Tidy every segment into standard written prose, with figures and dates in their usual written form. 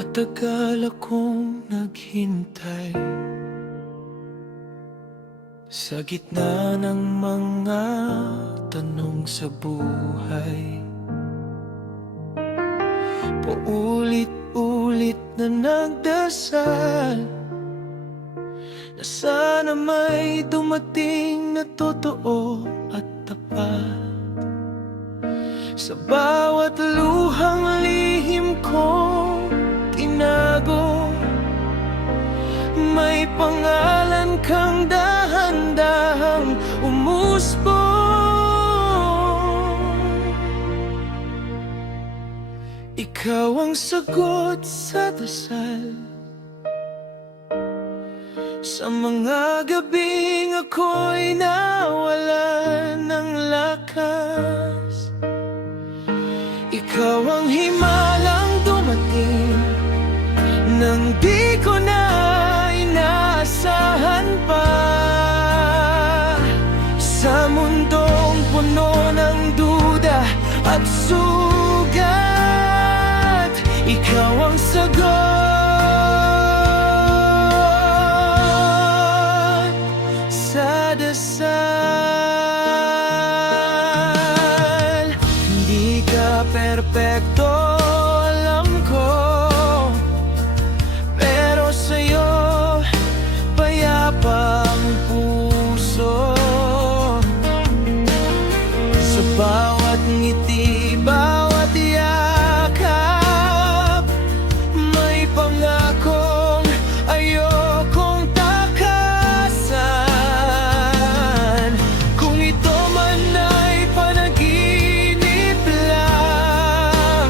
Matagal akong naghintay sa gitna ng mga tanong sa buhay. Paulit-ulit na nagdasal na sana may dumating na totoo at tapat. Sa bawat luhang lihim kong tinago, may pangalan kang dahan-dahang umusbong. Ikaw ang sagot sa dasal, sa mga gabing ako'y nawalan ng lakas. Ikaw ang himalang dumating nang di ko na inaasahan pa. Sa mundong puno ng duda at sugat, ikaw ang sagot sa dasal. Hindi ka perpekto, alam ko, pero sa'yo payapa ang puso. Sa bawat ngiti, bawat yakap, may pangakong ayokong takasan. Kung ito man ay panaginip lang,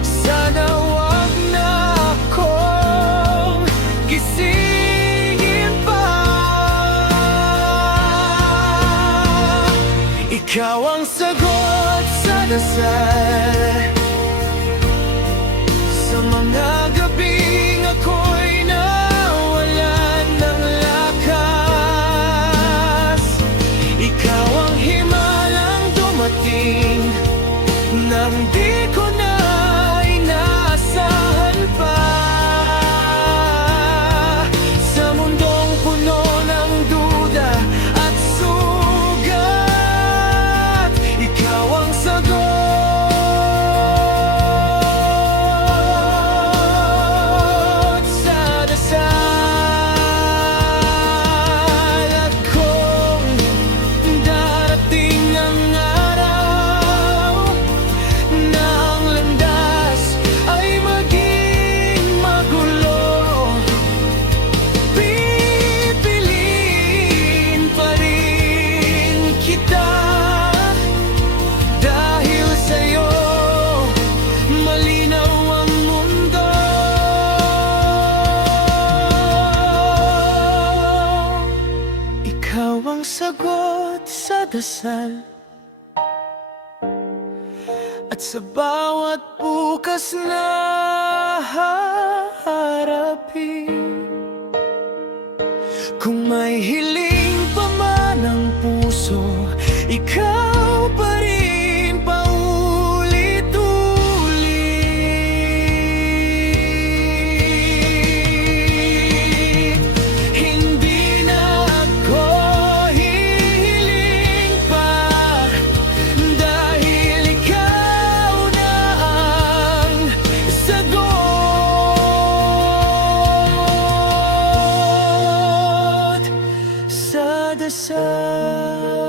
sana wag na akong gisingin pa. Ikaw ang sagot sa dasal, sa mga gabing ako'y nawalan ng lakas. Ikaw ang himalang dumating nang di ko na inaasahan pa. Sa mundong puno ng duda at sugat, ikaw ang sagot sa dasal. At kung darating ang araw na ang landas ay maging magulo, pipiliin pa rin kita. Dahil sa'yo malinaw ang mundo. Ikaw ang sagot sa dasal, at sa bawat bukas na haharapin. Kung may hiling pa man ang puso, ikaw pa rin paulit-ulit. Hindi na ako hihiling pa, dahil ikaw na ang sagot sa dasal.